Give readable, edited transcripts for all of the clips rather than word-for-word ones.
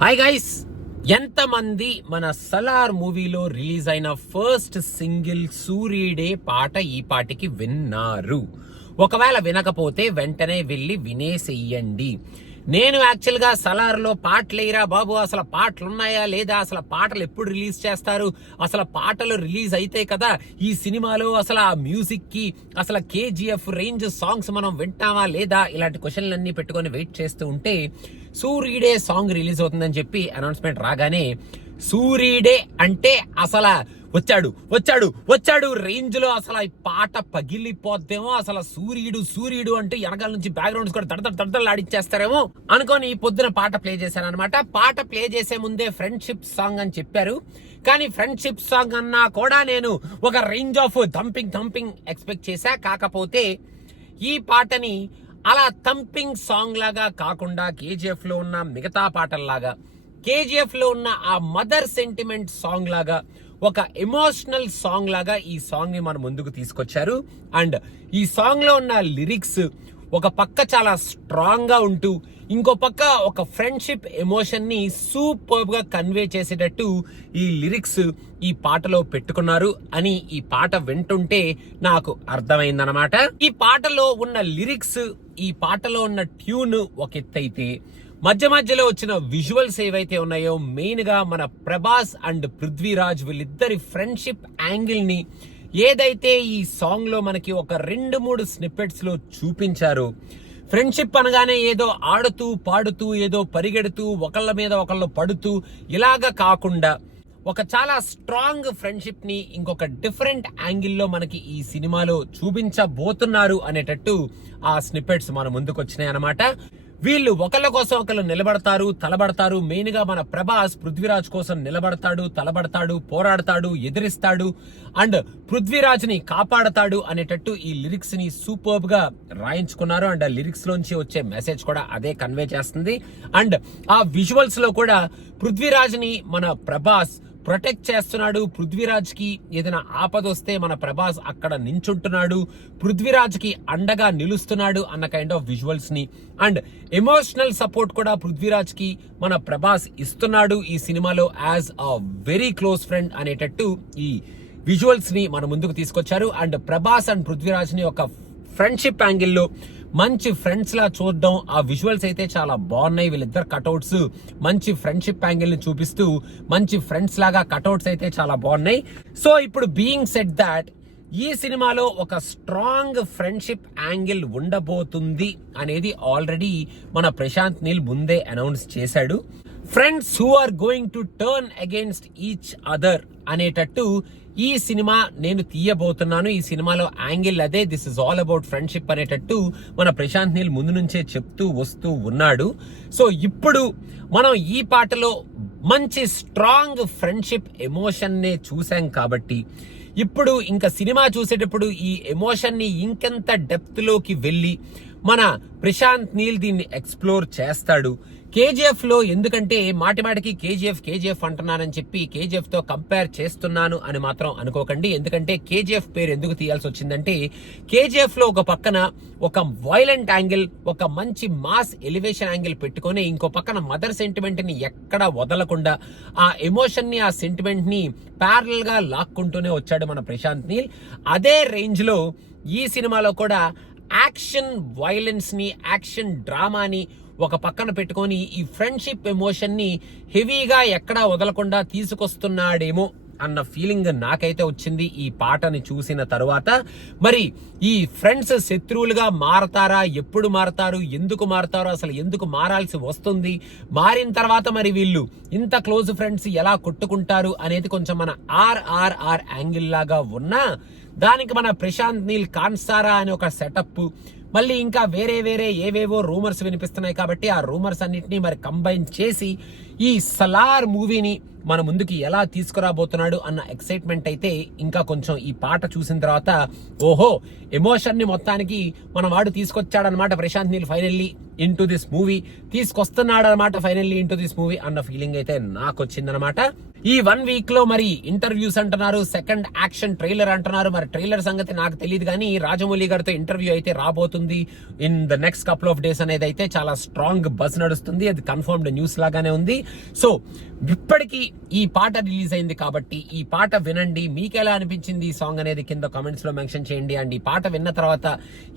Hi guys, ఎంతమంది మన సలార్ మూవీలో రిలీజ్ అయిన ఫస్ట్ సింగిల్ సూర్యుడే పాట ఈ పాటికి విన్నారు? ఒకవేళ వినకపోతే వెంటనే వెళ్ళి వినేసేయండి. నేను యాక్చువల్గా సలార్లో పాటలేరా బాబు, అసలు పాటలు ఉన్నాయా లేదా, అసలు పాటలు ఎప్పుడు రిలీజ్ చేస్తారు, అసలు పాటలు రిలీజ్ అయితే కదా ఈ సినిమాలో అసలు ఆ మ్యూజిక్ కి అసలు కేజీఎఫ్ రేంజ్ సాంగ్స్ మనం వింటామా లేదా, ఇలాంటి క్వశ్చన్లన్నీ పెట్టుకొని వెయిట్ చేస్తూ ఉంటే సూర్యుడే సాంగ్ రిలీజ్ అవుతుందని చెప్పి అనౌన్స్మెంట్ రాగానే సూర్యుడే అంటే అసలు వచ్చాడు వచ్చాడు వచ్చాడు రేంజ్ లో అసలు ఈ పాట పగిలిపోద్దేమో, అసలు సూర్యుడు సూర్యుడు అంటే వెనకాల నుంచి బ్యాక్గ్రౌండ్స్ కూడా దడదలు ఆడిచ్చేస్తారేమో అనుకొని పొద్దున పాట ప్లే చేశారనమాట. పాట ప్లే చేసే ముందే ఫ్రెండ్షిప్ సాంగ్ అని చెప్పారు, కానీ ఫ్రెండ్షిప్ సాంగ్ అన్నా కూడా నేను ఒక రేంజ్ ఆఫ్ థంపింగ్ ఎక్స్పెక్ట్ చేశా. కాకపోతే ఈ పాటని అలా థంపింగ్ సాంగ్ లాగా కాకుండా కేజీఎఫ్ లో ఉన్న మిగతా పాటల్లాగా, కేజీఎఫ్ లో ఉన్న ఆ మదర్ సెంటిమెంట్ సాంగ్ లాగా, ఒక ఎమోషనల్ సాంగ్ లాగా ఈ సాంగ్ ని మన ముందుకు తీసుకొచ్చారు. అండ్ ఈ సాంగ్ లో ఉన్న లిరిక్స్ ఒక పక్క చాలా స్ట్రాంగ్ గా ఉంటూ ఇంకో పక్క ఒక ఫ్రెండ్షిప్ ఎమోషన్ ని సూపర్ గా కన్వే చేసేటట్టు ఈ లిరిక్స్ ఈ పాటలో పెట్టుకున్నారు అని ఈ పాట వింటుంటే నాకు అర్థమైందనమాట. ఈ పాటలో ఉన్న లిరిక్స్, ఈ పాటలో ఉన్న ట్యూన్ ఒక ఎత్తైతే, మధ్య మధ్యలో వచ్చిన విజువల్స్ ఏవైతే ఉన్నాయో, మెయిన్ గా మన ప్రభాస్ అండ్ పృథ్వీరాజ్ వీళ్ళిద్దరి ఫ్రెండ్షిప్ యాంగిల్ ని ఏదైతే ఈ సాంగ్ లో మనకి ఒక 2-3 స్నిప్పెట్స్ లో చూపించారో, ఫ్రెండ్షిప్ అనగానే ఏదో ఆడుతూ పాడుతూ ఏదో పరిగెడుతూ ఒకళ్ళ మీద ఒకళ్ళు పడుతూ ఇలాగా కాకుండా ఒక చాలా స్ట్రాంగ్ ఫ్రెండ్షిప్ ని ఇంకొక డిఫరెంట్ యాంగిల్లో మనకి ఈ సినిమాలో చూపించబోతున్నారు అనేటట్టు ఆ స్నిప్పెట్స్ మన ముందుకు వచ్చినాయి అనమాట. వీళ్ళు ఒకళ్ళ కోసం ఒకళ్ళు నిలబడతారు, తలబడతారు. మెయిన్ గా మన ప్రభాస్ పృథ్వీరాజ్ కోసం నిలబడతాడు, తలబడతాడు, పోరాడతాడు, ఎదిరిస్తాడు అండ్ పృథ్వీరాజ్ ని కాపాడతాడు అనేటట్టు ఈ లిరిక్స్ ని సూపర్బ్ గా రాయించుకున్నారు. అండ్ ఆ లిరిక్స్ లోంచి వచ్చే మెసేజ్ కూడా అదే కన్వే చేస్తుంది. అండ్ ఆ విజువల్స్ లో కూడా పృథ్వీరాజ్ ని మన ప్రభాస్ ప్రొటెక్ట్ చేస్తున్నాడు. పృథ్వీరాజ్ కి ఏదైనా ఆపద వస్తే మన ప్రభాస్ అక్కడ నించుంటున్నాడు, పృథ్వీరాజ్ కి అండగా నిలుస్తున్నాడు అన్న కైండ్ ఆఫ్ విజువల్స్ ని అండ్ ఎమోషనల్ సపోర్ట్ కూడా పృథ్వీరాజ్ కి మన ప్రభాస్ ఇస్తున్నాడు ఈ సినిమాలో as a very close friend అనేటట్టు ఈ విజువల్స్ ని మన ముందుకు తీసుకొచ్చారు. అండ్ ప్రభాస్ అండ్ పృథ్వీరాజ్ ని ఒక ఫ్రెండ్షిప్ యాంగిల్లో మంచి ఫ్రెండ్స్ లా చూడడం, ఆ విజువల్స్ అయితే చాలా బాగున్నాయి. వీళ్ళిద్దరు కటౌట్స్ మంచి ఫ్రెండ్షిప్ యాంగిల్ ని చూపిస్తూ మంచి ఫ్రెండ్స్ లాగా కటౌట్స్ అయితే చాలా బాగున్నాయి. సో ఇప్పుడు బీయింగ్ సెడ్ దాట్, ఈ సినిమాలో ఒక స్ట్రాంగ్ ఫ్రెండ్షిప్ యాంగిల్ ఉండబోతుంది అనేది ఆల్రెడీ మన ప్రశాంత్ నీల్ ముందే అనౌన్స్ చేశాడు. Friends who are going to turn against each other అనేటట్టు ఈ సినిమా నేను తీయబోతున్నాను. ఈ సినిమాలో యాంగిల్ అదే, this is all about friendship అనేటట్టు మన ప్రశాంత్ నీల్ ముందు నుంచే చెప్తూ వస్తూ ఉన్నాడు. సో ఇప్పుడు మనం ఈ పాటలో మంచి స్ట్రాంగ్ ఫ్రెండ్షిప్ ఎమోషన్ నే చూసాం కాబట్టి ఇప్పుడు ఇంకా సినిమా చూసేటప్పుడు ఈ ఎమోషన్ ని ఇంకెంత డెప్త్ లోకి వెళ్ళి మన ప్రశాంత్ నీల్ దీన్ని ఎక్స్ప్లోర్ చేస్తాడు. కేజీఎఫ్ లో ఎందుకంటే మాటిమాటికి కేజీఎఫ్ అంటున్నానని చెప్పి కేజీఎఫ్ తో కంపేర్ చేస్తున్నాను అని మాత్రం అనుకోకండి. ఎందుకంటే కేజీఎఫ్ పేరు ఎందుకు తీయాల్సి వచ్చిందంటే, కేజీఎఫ్ లో ఒక పక్కన ఒక వైలెంట్ యాంగిల్, ఒక మంచి మాస్ ఎలివేషన్ యాంగిల్ పెట్టుకొని ఇంకో పక్కన మదర్ సెంటిమెంట్ ని ఎక్కడ వదలకుండా ఆ ఎమోషన్ ని, ఆ సెంటిమెంట్ ని ప్యారల్ గా లాక్కుంటూనే వచ్చాడు మన ప్రశాంత్ నీల్. అదే రేంజ్ లో ఈ సినిమాలో కూడా యాక్షన్ వైలెన్స్ ని, యాక్షన్ డ్రామాని ఒక పక్కన పెట్టుకొని ఈ ఫ్రెండ్షిప్ ఎమోషన్ ని హెవీగా ఎక్కడా వదలకుండా తీసుకొస్తున్నాడేమో అన్న ఫీలింగ్ నాకైతే వచ్చింది ఈ పాటని చూసిన తరువాత. మరి ఈ ఫ్రెండ్స్ శత్రువులుగా మారతారా, ఎప్పుడు మారతారు, ఎందుకు మారతారు, అసలు ఎందుకు మారాల్సి వస్తుంది, మారిన తర్వాత మరి వీళ్ళు ఇంత క్లోజ్ ఫ్రెండ్స్ ఎలా కొట్టుకుంటారు అనేది కొంచెం మన ఆర్ఆర్ఆర్ యాంగిల్ లాగా ఉన్నా, దానికి మన ప్రశాంత్ నీల్ కాన్సారా అనే ఒక సెటప్, మళ్ళీ ఇంకా వేరే ఏవేవో రూమర్స్ వినిపిస్తున్నాయి కాబట్టి ఆ రూమర్స్ అన్నిటినీ మరి కంబైన్ చేసి ఈ సలార్ మూవీని మన ముందుకి ఎలా తీసుకురాబోతున్నాడు అన్న ఎక్సైట్మెంట్ అయితే ఇంకా కొంచెం ఈ పాట చూసిన తర్వాత, ఓహో ఎమోషన్ ని మొత్తానికి మన వాడు తీసుకొచ్చాడనమాట Prashanth Neel finally into this movie, తీసుకొస్తున్నాడు అనమాట ఫైనల్లీ ఇంటూ దిస్ మూవీ అన్న ఫీలింగ్ అయితే నాకు వచ్చిందనమాట. ఈ 1 వీక్ లో మరి ఇంటర్వ్యూస్ అంటున్నారు, సెకండ్ యాక్షన్ ట్రైలర్ అంటున్నారు. మరి ట్రైలర్ సంగతి నాకు తెలియదు కానీ రాజమౌళి గారితో ఇంటర్వ్యూ అయితే రాబోతుంది in the next couple of days అనేది అయితే చాలా స్ట్రాంగ్ బజ్ నడుస్తుంది. అది కన్ఫర్మ్డ్ న్యూస్ లాగానే ఉంది. సో ఇప్పటికీ ఈ పాట రిలీజ్ అయింది కాబట్టి ఈ పాట వినండి. మీకు ఎలా అనిపించింది ఈ సాంగ్ అనేది కింద కామెంట్స్ లో మెన్షన్ చేయండి. అండ్ ఈ పాట విన్న తర్వాత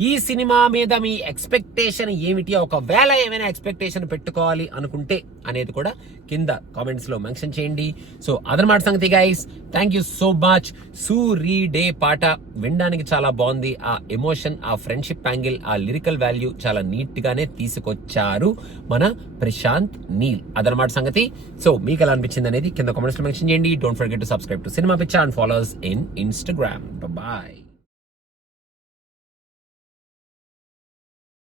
ఈ సినిమా మీద మీ ఎక్స్పెక్టేషన్ ఏమిటి, ఒకవేళ ఏమైనా ఎక్స్పెక్టేషన్ పెట్టుకోవాలి అనుకుంటే అనేది కూడా కింద కామెంట్స్ లో మెన్షన్ చేయండి. సో అదనమాట సంగతి guys. Thank you so much. సూరీడే పాట వినడానికి చాలా బాగుంది. ఆ ఎమోషన్, ఆ ఫ్రెండ్షిప్ యాంగిల్, ఆ లిరికల్ వాల్యూ చాలా నీట్ గానే తీసుకొచ్చారు మన ప్రశాంత్ నీల్. అదనమాట సంగతి. సో మీకు ఎలా అనిపించింది అనేది కింద కామెంట్స్ లో మెన్షన్ చేయండి. Don't forget to subscribe to cinema పిచ్చా and follow us in Instagram. Bye.